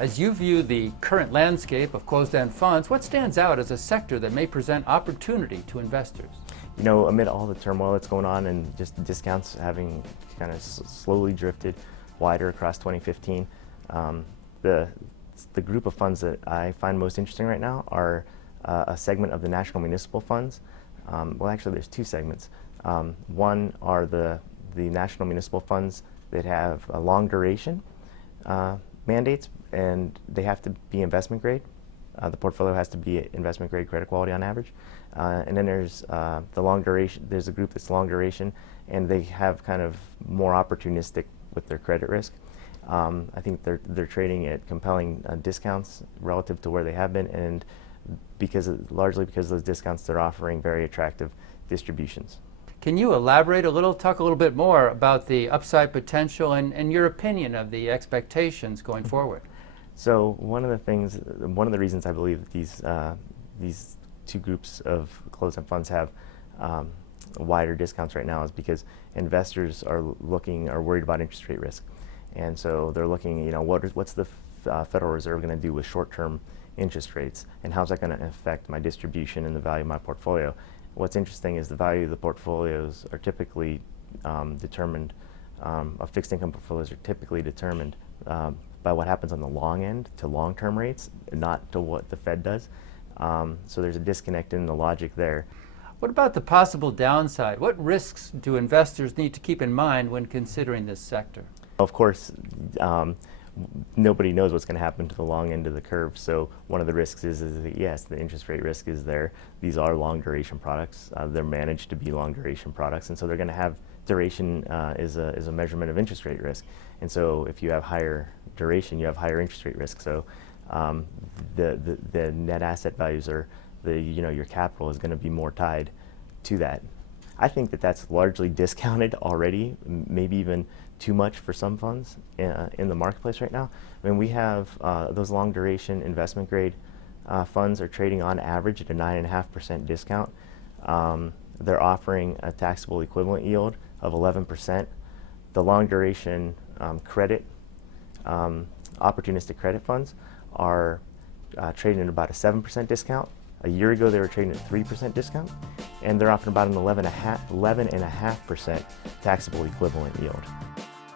As you view the current landscape of closed-end funds, what stands out as a sector that may present opportunity to investors? You know, amid all the turmoil that's going on and just discounts having kind of slowly drifted wider across 2015, the group of funds that I find most interesting right now are a segment of the national municipal funds. Well, actually, there's two segments. One are the national municipal funds that have a long duration mandates, and they have to be investment grade. The portfolio has to be investment grade credit quality on average. And then there's the long duration. There's a group that's long duration, and they have kind of more opportunistic with their credit risk. I think they're trading at compelling discounts relative to where they have been, and largely because of those discounts, they're offering very attractive distributions. Can you elaborate a little, talk a little bit more about the upside potential and your opinion of the expectations going forward? So one of the reasons I believe that these two groups of closed-end funds have wider discounts right now is because investors are worried about interest rate risk, and so they're looking, you know, what's the Federal Reserve going to do with short-term interest rates, and how's that going to affect my distribution and the value of my portfolio? What's interesting is the value of the portfolios are typically determined, of fixed income portfolios are typically determined by what happens on the long end to long-term rates, and not to what the Fed does. So there's a disconnect in the logic there. What about the possible downside? What risks do investors need to keep in mind when considering this sector? Of course, nobody knows what's going to happen to the long end of the curve. So one of the risks is that, yes, the interest rate risk is there. These are long duration products. They're managed to be long duration products, and so they're going to have duration is a measurement of interest rate risk. And so if you have higher duration, you have higher interest rate risk. So the net asset values are your capital is going to be more tied to that. I think that that's largely discounted already, maybe even too much for some funds in the marketplace right now. I mean, we have those long duration investment grade funds are trading on average at a 9.5% discount. They're offering a taxable equivalent yield of 11%. The long duration credit, opportunistic credit funds are trading at about a 7% discount. A year ago, they were trading at 3% discount, and they're offering about an 11.5% taxable equivalent yield.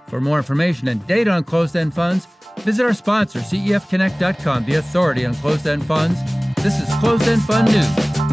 For more information and data on closed-end funds, visit our sponsor, CEFconnect.com, the authority on closed-end funds. This is Closed-End Fund News.